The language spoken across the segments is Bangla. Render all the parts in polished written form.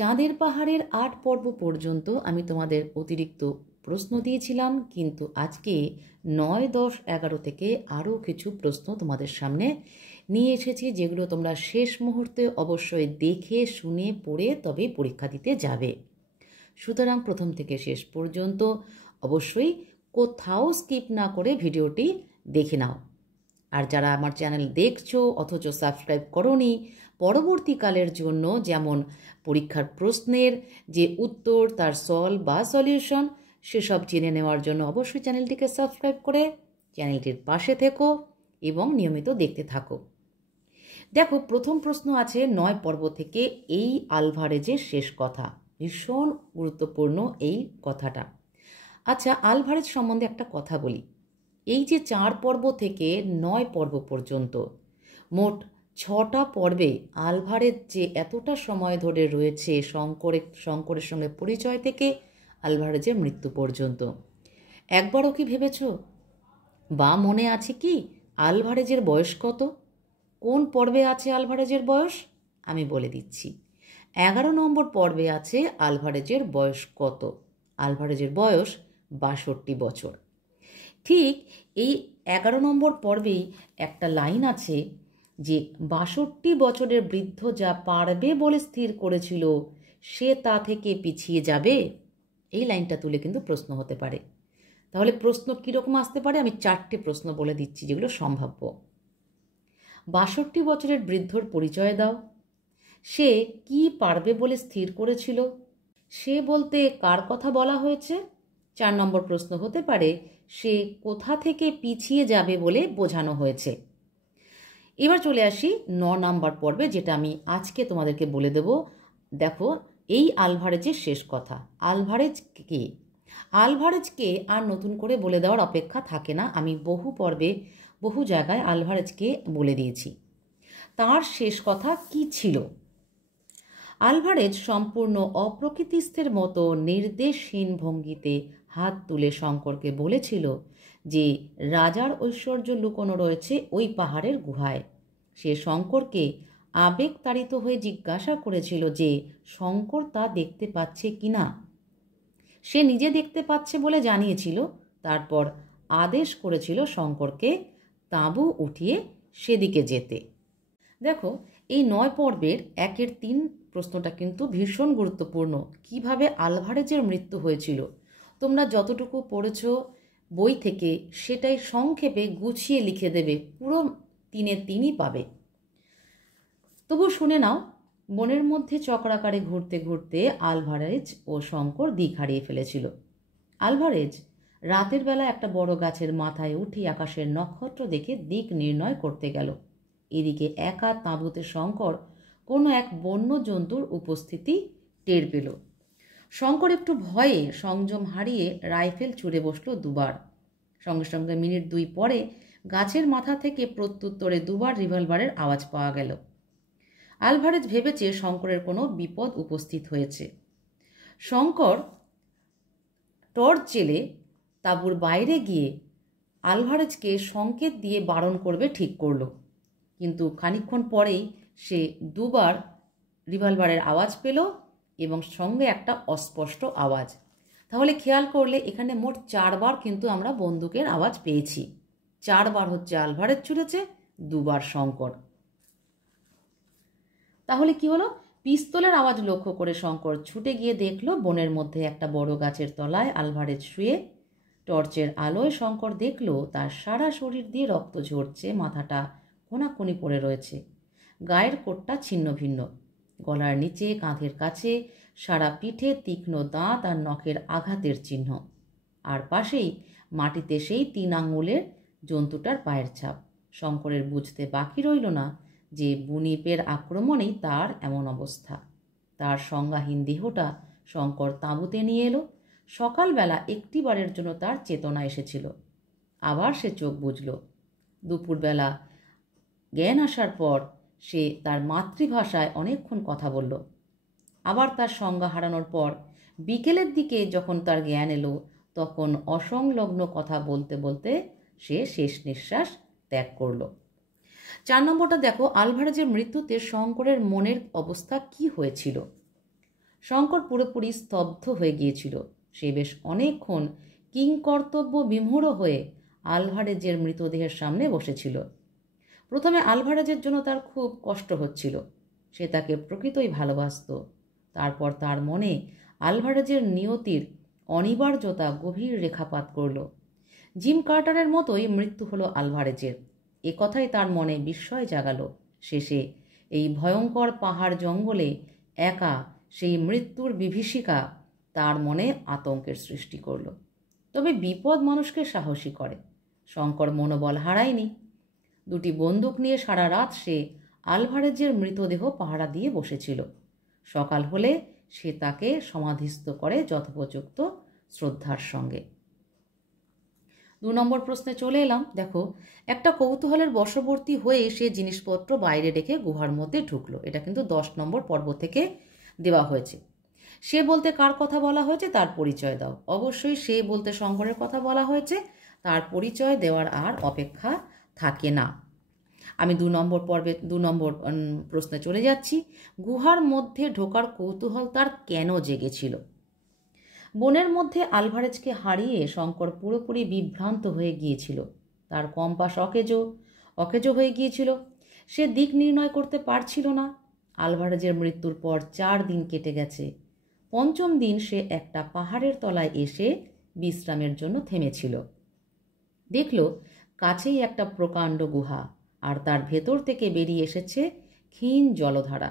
চাঁদের পাহাড়ের ৮ পর্ব পর্যন্ত আমি তোমাদের অতিরিক্ত প্রশ্ন দিয়েছিলাম, কিন্তু আজকে ৯, ১০, ১১ থেকে আরও কিছু প্রশ্ন তোমাদের সামনে নিয়ে এসেছি, যেগুলো তোমরা শেষ মুহূর্তে অবশ্যই দেখে শুনে পড়ে তবে পরীক্ষা দিতে যাবে। সুতরাং প্রথম থেকে শেষ পর্যন্ত অবশ্যই কোথাও স্কিপ না করে ভিডিওটি দেখে নাও। আর যারা আমার চ্যানেল দেখছো অথচ সাবস্ক্রাইব করোনি, পরবর্তীকালের জন্য যেমন পরীক্ষার প্রশ্নের যে উত্তর, তার সলভ বা সলিউশন, সেসব জেনে নেওয়ার জন্য অবশ্যই চ্যানেলটিকে সাবস্ক্রাইব করে চ্যানেলটির পাশে থেকো এবং নিয়মিত দেখতে থাকো। দেখো, প্রথম প্রশ্ন আছে ৯ পর্ব থেকে, এই আলভারেজের শেষ কথা। ভীষণ গুরুত্বপূর্ণ এই কথাটা। আচ্ছা, আলভারেজ সম্বন্ধে একটা কথা বলি। এই যে ৪ পর্ব থেকে ৯ পর্ব পর্যন্ত মোট ৬টা পর্বে আলভারেজ যে এতটা সময় ধরে রয়েছে, শঙ্করের সঙ্গে পরিচয় থেকে আলভারেজের মৃত্যু পর্যন্ত, একবারও কি ভেবেছ বা মনে আছে কি আলভারেজের বয়স কত? কোন পর্বে আছে আলভারেজের বয়স? আমি বলে দিচ্ছি। ১১ নম্বর পর্বে আছে আলভারেজের বয়স কত। আলভারেজের বয়স ৬২ বছর। ঠিক এই ১১ নম্বর পর্বেই একটা লাইন আছে যে ৬২ বছরের বৃদ্ধ যা পারবে বলে স্থির করেছিল সে তা থেকে পিছিয়ে যাবে। এই লাইনটা তুলে কিন্তু প্রশ্ন হতে পারে। তাহলে প্রশ্ন কীরকম আসতে পারে? আমি 4টে প্রশ্ন বলে দিচ্ছি যেগুলো সম্ভাব্য। ৬২ বছরের বৃদ্ধর পরিচয় দাও। সে কি পারবে বলে স্থির করেছিল? সে বলতে কার কথা বলা হয়েছে? 4 নম্বর প্রশ্ন হতে পারে, সে কোথা থেকে পিছিয়ে যাবে বলে বোঝানো হয়েছে। এবার চলে আসি ৯ নম্বর পর্বে, যেটা আমি আজকে তোমাদেরকে বলে দেব। দেখো, এই আলভারেজের শেষ কথা। আলভারেজ কে? আলভারেজকে আর নতুন করে বলে দেওয়ার অপেক্ষা থাকে না। আমি বহু পর্বে বহু জায়গায় আলভারেজকে বলে দিয়েছি। তার শেষ কথা কি ছিল? আলভারেজ সম্পূর্ণ অপ্রকৃতিস্থের মতো নির্দেশহীন ভঙ্গিতে হাত তুলে শঙ্করকে বলেছিল যে রাজার ঐশ্বর্য লুকোনো রয়েছে ওই পাহাড়ের গুহায়। সে শঙ্করকে আবেগতাড়িত হয়ে জিজ্ঞাসা করেছিল যে শঙ্কর তা দেখতে পাচ্ছে কিনা। সে নিজে দেখতে পাচ্ছে বলে জানিয়েছিল। তারপর আদেশ করেছিল শঙ্করকে তাঁবু উঠিয়ে সেদিকে যেতে। দেখো, এই ৯ পর্বের ১-এর ৩ প্রশ্নটা কিন্তু ভীষণ গুরুত্বপূর্ণ। কিভাবে আলভারেজের মৃত্যু হয়েছিল তোমরা যতটুকু পড়েছ বই থেকে সেটাই সংক্ষেপে গুছিয়ে লিখে দেবে, পুরো ৩-এর ৩ই পাবে। তবু শুনে নাও। বনের মধ্যে চক্রাকারে ঘুরতে ঘুরতে আলভারেজ ও শঙ্কর দিক হারিয়ে ফেলেছিল। আলভারেজ রাতের বেলা একটা বড় গাছের মাথায় উঠে আকাশের নক্ষত্র দেখে দিক নির্ণয় করতে গেল। এদিকে একা তাঁবুতে শঙ্কর কোনো এক বন্য জন্তুর উপস্থিতি টের পেল। শঙ্কর একটু ভয়ে সংযম হারিয়ে রাইফেল ছুড়ে বসল দুবার। সঙ্গে সঙ্গে মিনিট ২ পরে গাছের মাথা থেকে প্রত্যুত্তরে দুবার রিভলভারের আওয়াজ পাওয়া গেল। আলভারেজ ভেবেছে শঙ্করের কোনো বিপদ উপস্থিত হয়েছে। শঙ্কর টর্চ জেলে তাঁবুর বাইরে গিয়ে আলভারেজকে সংকেত দিয়ে বারণ করবে ঠিক করল। কিন্তু খানিকক্ষণ পরেই সে দুবার রিভলভারের আওয়াজ পেল এবং সঙ্গে একটা অস্পষ্ট আওয়াজ। তাহলে খেয়াল করলে এখানে মোট 4 বার কিন্তু আমরা বন্দুকের আওয়াজ পেয়েছি। 4 বার হচ্ছে আলভারেজ ছুড়েছে, 2 বার শঙ্কর। তাহলে কি হলো? পিস্তলের আওয়াজ লক্ষ্য করে শঙ্কর ছুটে গিয়ে দেখল বনের মধ্যে একটা বড় গাছের তলায় আলভারেজ শুয়ে। টর্চের আলোয় শঙ্কর দেখল তার সারা শরীর দিয়ে রক্ত ঝরছে, মাথাটা কোনাকুনি পড়ে রয়েছে, গায়ের কোটটা ছিন্ন ভিন্ন, গলার নিচে কাঁধের কাছে সারা পিঠে তীক্ষ্ণ দাঁত আর নখের আঘাতের চিহ্ন, আর পাশেই মাটিতে সেই 3 আঙুলের জন্তুটার পায়ের ছাপ। শঙ্করের বুঝতে বাকি রইল না যে বুনিপের আক্রমণেই তার এমন অবস্থা। তার সংজ্ঞাহীন দেহটা শঙ্কর তাঁবুতে নিয়ে এলো। সকালবেলা একটিবারের জন্য তার চেতনা এসেছিল। আবার সে চোখ বুজল। দুপুরবেলা জ্ঞান আসার পর সে তার মাতৃভাষায় অনেকক্ষণ কথা বলল। আবার তার সংজ্ঞা হারানোর পর বিকেলের দিকে যখন তার জ্ঞান এলো, তখন অসংলগ্ন কথা বলতে বলতে সে শেষ নিঃশ্বাস ত্যাগ করল। 4 নম্বরটা দেখো, আলভারেজের মৃত্যুতে শঙ্করের মনের অবস্থা কি হয়েছিল। শঙ্কর পুরোপুরি স্তব্ধ হয়ে গিয়েছিল। সে বেশ অনেকক্ষণ কিংকর্তব্য বিমূঢ় হয়ে আলভারেজের মৃতদেহের সামনে বসেছিল। প্রথমে আলভারেজের জন্য তার খুব কষ্ট হচ্ছিল। সে তাকে প্রকৃতই ভালোবাসত। তারপর তার মনে আলভারেজের নিয়তির অনিবার্যতা গভীর রেখাপাত করল। জিম কার্টারের মতোই মৃত্যু হলো আলভারেজের, এ কথাই তার মনে বিস্ময় জাগালো। শেষে এই ভয়ঙ্কর পাহাড় জঙ্গলে একা সেই মৃত্যুর বিভীষিকা তার মনে আতঙ্কের সৃষ্টি করল। তবে বিপদ মানুষকে সাহসী করে। শঙ্কর মনোবল হারায়নি। দুটি বন্দুক নিয়ে সারা রাত সে আলভারেজের মৃতদেহ পাহারা দিয়ে বসেছিল। সকাল হলে সে তাকে সমাধিস্থ করে যথোপযুক্ত শ্রদ্ধার সঙ্গে। 2 নম্বর প্রশ্নে চলে এলাম। দেখো, একটা কৌতূহলের বশবর্তী হয়ে সে জিনিসপত্র বাইরে রেখে গুহার মধ্যে ঢুকলো। এটা কিন্তু 10 নম্বর পর্ব থেকে দেওয়া হয়েছে। সে বলতে কার কথা বলা হয়েছে তার পরিচয় দাও। অবশ্যই সে বলতে শঙ্করের কথা বলা হয়েছে, তার পরিচয় দেওয়ার আর অপেক্ষা থাকে না। আমি 2 নম্বর প্রশ্নে চলে যাচ্ছি। গুহার মধ্যে ঢোকার কৌতূহল তার কেন জেগেছিল? বনের মধ্যে আলভারেজকে হারিয়ে শঙ্কর পুরোপুরি বিভ্রান্ত হয়ে গিয়েছিল। তার কম্পাস অকেজো হয়ে গিয়েছিল। সে দিক নির্ণয় করতে পারছিল না। আলভারেজের মৃত্যুর পর 4 দিন কেটে গেছে। 5ম দিন সে একটা পাহাড়ের তলায় এসে বিশ্রামের জন্য থেমেছিল। দেখল কাছেই একটা প্রকাণ্ড গুহা, আর তার ভেতর থেকে বেরিয়ে এসেছে ক্ষীণ জলধারা।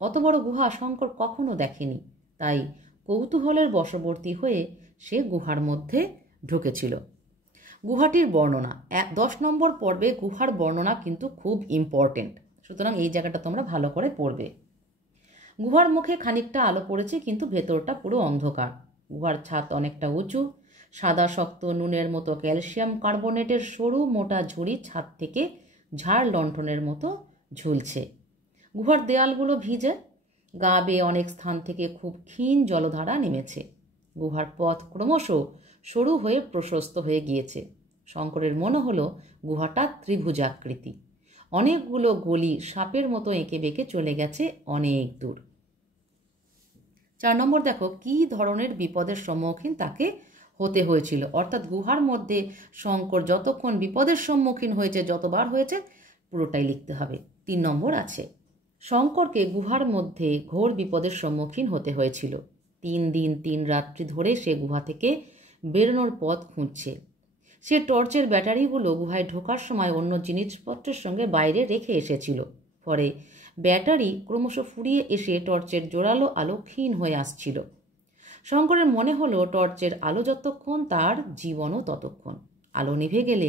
অত বড় গুহা শঙ্কর কখনো দেখেনি, তাই কৌতূহলের বশবর্তী হয়ে সে গুহার মধ্যে ঢুকেছিল। গুহাটির বর্ণনা 10 নম্বর পর্বে গুহার বর্ণনা কিন্তু খুব ইম্পর্টেন্ট, সুতরাং এই জায়গাটা তোমরা ভালো করে পড়বে। গুহার মুখে খানিকটা আলো পড়েছে, কিন্তু ভেতরটা পুরো অন্ধকার। গুহার ছাদ অনেকটা উঁচু। সাদা শক্ত নুনের মতো ক্যালসিয়াম কার্বনেটের সরু মোটা ঝুড়ি ছাদ থেকে ঝাড় লণ্ঠনের মতো ঝুলছে। গুহার দেয়ালগুলো ভিজে। গা বেয়ে অনেক স্থান থেকে খুব ক্ষীণ জলধারা নেমেছে। গুহার পথ ক্রমশ সরু হয়ে প্রশস্ত হয়ে গিয়েছে। শঙ্করের মনে হলো গুহাটা ত্রিভুজাকৃতি। অনেকগুলো গলি সাপের মতো এঁকে বেঁকে চলে গেছে অনেক দূর। 4 নম্বর দেখো, কি ধরনের বিপদের সম্মুখীন তাকে হতে হয়েছিল। অর্থাৎ গুহার মধ্যে শঙ্কর যতক্ষণ বিপদের সম্মুখীন হয়েছে, যতবার হয়েছে, পুরোটাই লিখতে হবে। 3 নম্বর আছে, শঙ্করকে গুহার মধ্যে ঘোর বিপদের সম্মুখীন হতে হয়েছিল। 3 দিন 3 রাত্রি ধরে সে গুহা থেকে বেরোনোর পথ খুঁজছে। সে টর্চের ব্যাটারিগুলো গুহায় ঢোকার সময় অন্য জিনিসপত্রের সঙ্গে বাইরে রেখে এসেছিল। ফলে ব্যাটারি ক্রমশ ফুরিয়ে এসে টর্চের জোরালো আলো ক্ষীণ হয়ে আসছিল। শঙ্করের মনে হলো টর্চের আলো যতক্ষণ, তার জীবনও ততক্ষণ। আলো নিভে গেলে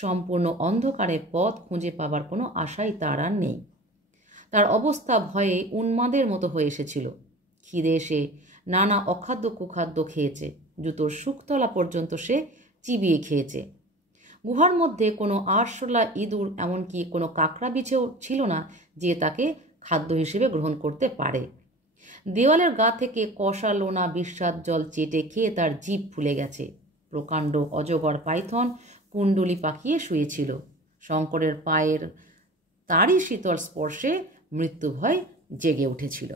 সম্পূর্ণ অন্ধকারে পথ খুঁজে পাবার কোনো আশাই তার আর নেই। তার অবস্থা ভয়ে উন্মাদের মতো হয়ে এসেছিল। খিদে এসে নানা অখাদ্য কুখাদ্য খেয়েছে। জুতোর শুকতলা পর্যন্ত সে চিবিয়ে খেয়েছে। গুহার মধ্যে কোনো আরশোলা, ইঁদুর, এমনকি কোনো কাঁকড়া বিছেও ছিল না যে তাকে খাদ্য হিসেবে গ্রহণ করতে পারে। দেওয়ালের গা থেকে কষা লোনা বিস্বাদ জল চেটে খেয়ে তার জিভ ফুলে গেছে। প্রকাণ্ড অজগর পাইথন কুণ্ডলি পাকিয়ে শুয়েছিল। শঙ্করের পায়ের তারই শীতল স্পর্শে মৃত্যু ভয় জেগে উঠেছিল।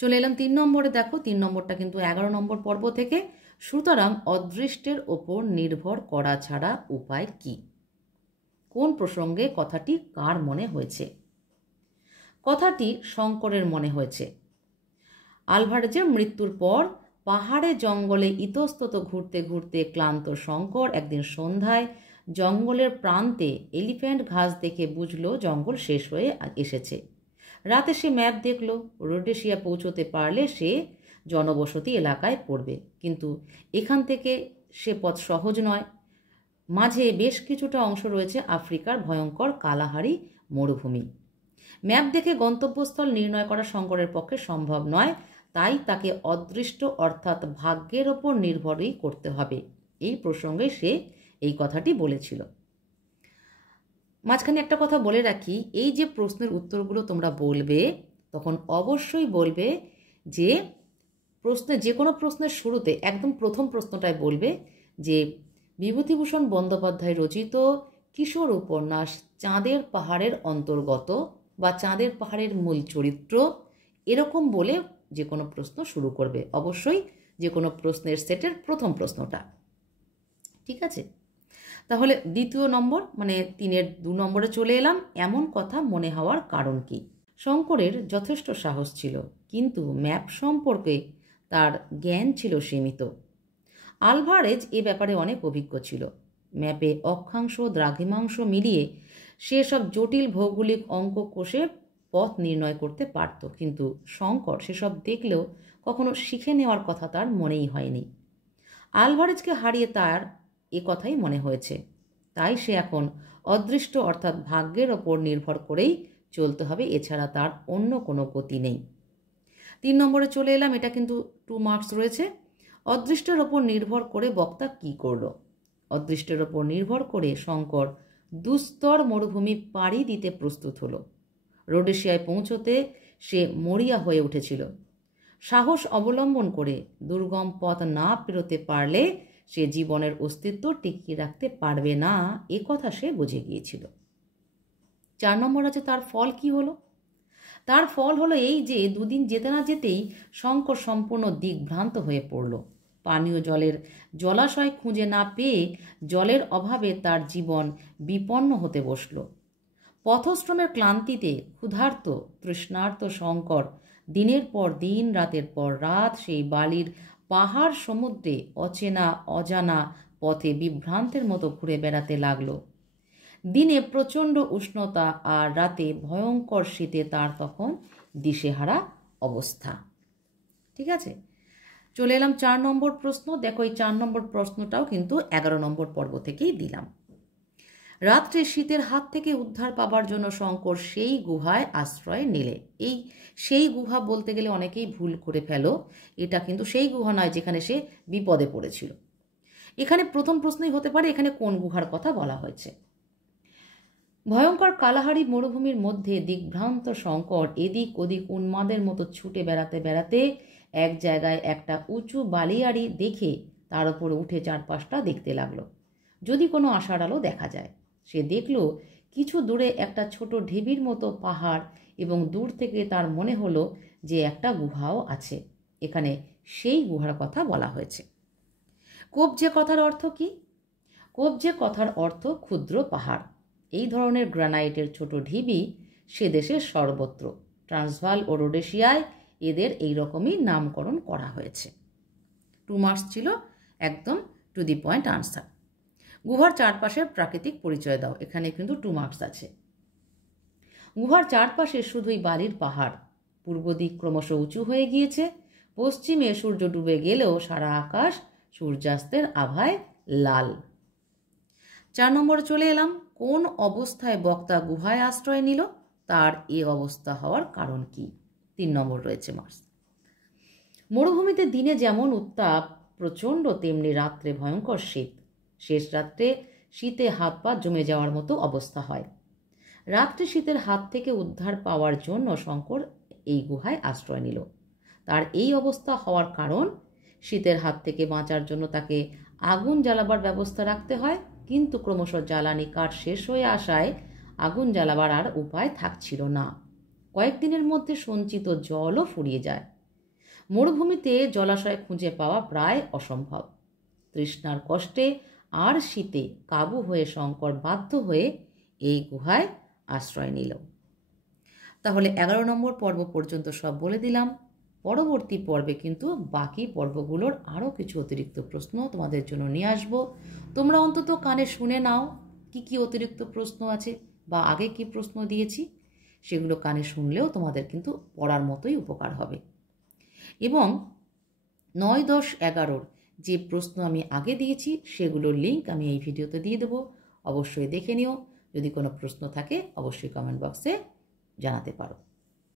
চলে এলাম 3 নম্বরে। দেখো, 3 নম্বরটা কিন্তু 11 নম্বর পর্ব থেকে। সুতরাং অদৃষ্টের ওপর নির্ভর করা ছাড়া উপায় কি? কোন প্রসঙ্গে কথাটি কার মনে হয়েছে? কথাটি শঙ্করের মনে হয়েছে। আলভারেজের মৃত্যুর পর পাহাড়ে জঙ্গলে ইতস্তত ঘুরতে ঘুরতে ক্লান্ত শঙ্কর একদিন সন্ধ্যায় জঙ্গলের প্রান্তে এলিফ্যান্ট ঘাস দেখে বুঝল জঙ্গল শেষ হয়ে এসেছে। রাতে সে ম্যাপ দেখল। রোডেশিয়া পৌঁছতে পারলে সে জনবসতি এলাকায় পড়বে, কিন্তু এখান থেকে সে পথ সহজ নয়। মাঝে বেশ কিছুটা অংশ রয়েছে আফ্রিকার ভয়ঙ্কর কালাহারি মরুভূমি। ম্যাপ দেখে গন্তব্যস্থল নির্ণয় করা শঙ্করের পক্ষে সম্ভব নয়, তাই তাকে অদৃষ্ট অর্থাৎ ভাগ্যের ওপর নির্ভরই করতে হবে। এই প্রসঙ্গে সে এই কথাটি বলেছিল। মাঝখানে একটা কথা বলে রাখি, এই যে প্রশ্নের উত্তরগুলো তোমরা বলবে, তখন অবশ্যই বলবে যে যে কোনো প্রশ্নের শুরুতে একদম প্রথম প্রশ্নটাই বলবে যে বিভূতিভূষণ বন্দ্যোপাধ্যায় রচিত কিশোর উপন্যাস চাঁদের পাহাড়ের অন্তর্গত বা চাঁদের পাহাড়ের মূল চরিত্র এরকম বলে যে কোনো প্রশ্ন শুরু করবে, অবশ্যই যে কোনো প্রশ্নের সেটের প্রথম প্রশ্নটা। ঠিক আছে, তাহলে দ্বিতীয় নম্বর মানে 3-এর 2 নম্বরে চলে এলাম। এমন কথা মনে হওয়ার কারণ কি? শঙ্করের যথেষ্ট সাহস ছিল, কিন্তু ম্যাপ সম্পর্কে তার জ্ঞান ছিল সীমিত। আলভারেজ এ ব্যাপারে অনেক অভিজ্ঞ ছিল। ম্যাপে অক্ষাংশ দ্রাঘিমাংশ মিলিয়ে সে সব জটিল ভৌগোলিক অঙ্ক কষে পথ নির্ণয় করতে পারত, কিন্তু শঙ্কর সেসব দেখলেও কখনো শিখে নেওয়ার কথা তার মনেই হয়নি। আলভারেজকে হারিয়ে তার এ কথাই মনে হয়েছে। তাই সে এখন অদৃষ্ট অর্থাৎ ভাগ্যের ওপর নির্ভর করেই চলতে হবে, এছাড়া তার অন্য কোনো গতি নেই। 3 নম্বরে চলে এলাম, এটা কিন্তু 2 মার্কস রয়েছে। অদৃষ্টের ওপর নির্ভর করে বক্তা কি করল? অদৃষ্টের ওপর নির্ভর করে শঙ্কর দুস্তর মরুভূমি পাড়ি দিতে প্রস্তুত হলো। রোডেশিয়ায় পৌঁছতে সে মরিয়া হয়ে উঠেছিল। সাহস অবলম্বন করে দুর্গম পথ না পেরোতে পারলে সে জীবনের অস্তিত্ব টিকিয়ে রাখতে পারবে না, এ কথা সে বুঝে গিয়েছিল। 4 নম্বর আছে তার ফল কি হলো? তার ফল হলো এই যে 2 দিন যেতে না যেতেই শঙ্কর সম্পূর্ণ দিকভ্রান্ত হয়ে পড়ল। পানীয় জলের জলাশয় খুঁজে না পেয়ে জলের অভাবে তার জীবন বিপন্ন হতে বসল। পথশ্রমের ক্লান্তিতে ক্ষুধার্ত তৃষ্ণার্ত শঙ্কর দিনের পর দিন রাতের পর রাত সেই বালির পাহাড় সমুদ্রে অচেনা অজানা পথে বিভ্রান্তের মতো ঘুরে বেড়াতে লাগল। দিনে প্রচণ্ড উষ্ণতা আর রাতে ভয়ঙ্কর শীতে তার তখন দিশেহারা অবস্থা। ঠিক আছে, চলে এলাম 4 নম্বর প্রশ্ন। দেখো এই 4 নম্বর প্রশ্নটাও কিন্তু 11 নম্বর পর্ব থেকেই দিলাম। রাত্রে শীতের হাত থেকে উদ্ধার পাবার জন্য শঙ্কর সেই গুহায় আশ্রয় নিলে। এই সেই গুহা বলতে গেলে অনেকেই ভুল করে ফেলো, এটা কিন্তু সেই গুহা নয় যেখানে সে বিপদে পড়েছিল। এখানে প্রথম প্রশ্নই হতে পারে এখানে কোন গুহার কথা বলা হয়েছে। ভয়ঙ্কর কালাহারি মরুভূমির মধ্যে দিকভ্রান্ত শঙ্কর এদিক ওদিক উন্মাদের মতো ছুটে বেড়াতে বেড়াতে এক জায়গায় একটা উঁচু বালিয়াড়ি দেখে তার উপর উঠে চারপাশটা দেখতে লাগলো, যদি কোনো আশার আলো দেখা যায়। সে দেখল কিছু দূরে একটা ছোট ঢিবির মতো পাহাড় এবং দূর থেকে তার মনে হলো যে একটা গুহাও আছে। এখানে সেই গুহার কথা বলা হয়েছে। কবজে কথার অর্থ কি? কবজে কথার অর্থ ক্ষুদ্র পাহাড়। এই ধরনের গ্রানাইটের ছোট ঢিবি সে দেশের সর্বত্র, ট্রান্সভাল ও রোডেশিয়ায় এদের এই রকমই নামকরণ করা হয়েছে। 2 মার্কস ছিল, একদম টু দি পয়েন্ট আনসার। গুহার চারপাশের প্রাকৃতিক পরিচয় দাও, এখানে কিন্তু 2 মার্কস আছে। গুহার চারপাশে শুধুই বালির পাহাড়। পূর্ব দিক ক্রমশ উঁচু হয়ে গিয়েছে, পশ্চিমে সূর্য ডুবে গেলেও সারা আকাশ সূর্যাস্তের আভায় লাল। 4 নম্বরে চলে এলাম, কোন অবস্থায় বক্তা গুহায় আশ্রয় নিল? তার এ অবস্থা হওয়ার কারণ কি? 3 নম্বর রয়েছে মার্কস। মরুভূমিতে দিনে যেমন উত্তাপ প্রচণ্ড, তেমনি রাত্রে ভয়ঙ্কর শীত। শেষ রাত্রে শীতে হাত পা জমে যাওয়ার মতো অবস্থা হয়। রাত্রে শীতের হাত থেকে উদ্ধার পাওয়ার জন্য শঙ্কর এই গুহায় আশ্রয় নিল। তার এই অবস্থা হওয়ার কারণ, শীতের হাত থেকে বাঁচার জন্য তাকে আগুন জ্বালাবার ব্যবস্থা রাখতে হয়, কিন্তু ক্রমশ জ্বালানি কাঠ শেষ হয়ে আসায় আগুন জ্বালাবার আর উপায় থাকছিল না। কয়েকদিনের মধ্যে সঞ্চিত জলও ফুরিয়ে যায়। মরুভূমিতে জলাশয় খুঁজে পাওয়া প্রায় অসম্ভব। তৃষ্ণার কষ্টে আর শীতে কাবু হয়ে শঙ্কর বাধ্য হয়ে এই গুহায় আশ্রয় নিল। তাহলে 11 নম্বর পর্ব পর্যন্ত সব বলে দিলাম। পরবর্তী পর্বে কিন্তু বাকি পর্বগুলোর আরও কিছু অতিরিক্ত প্রশ্ন তোমাদের জন্য নিয়ে আসবো। তোমরা অন্তত কানে শুনে নাও কি কি অতিরিক্ত প্রশ্ন আছে বা আগে কি প্রশ্ন দিয়েছি, সেগুলো কানে শুনলেও তোমাদের কিন্তু পড়ার মতোই উপকার হবে। এবং 9, 10, 11 যে প্রশ্ন আমি আগে দিয়েছি সেগুলোর লিঙ্ক আমি এই ভিডিওতে দিয়ে দেবো, অবশ্যই দেখে নিও। যদি কোনো প্রশ্ন থাকে অবশ্যই কমেন্ট বক্সে জানাতে পারো।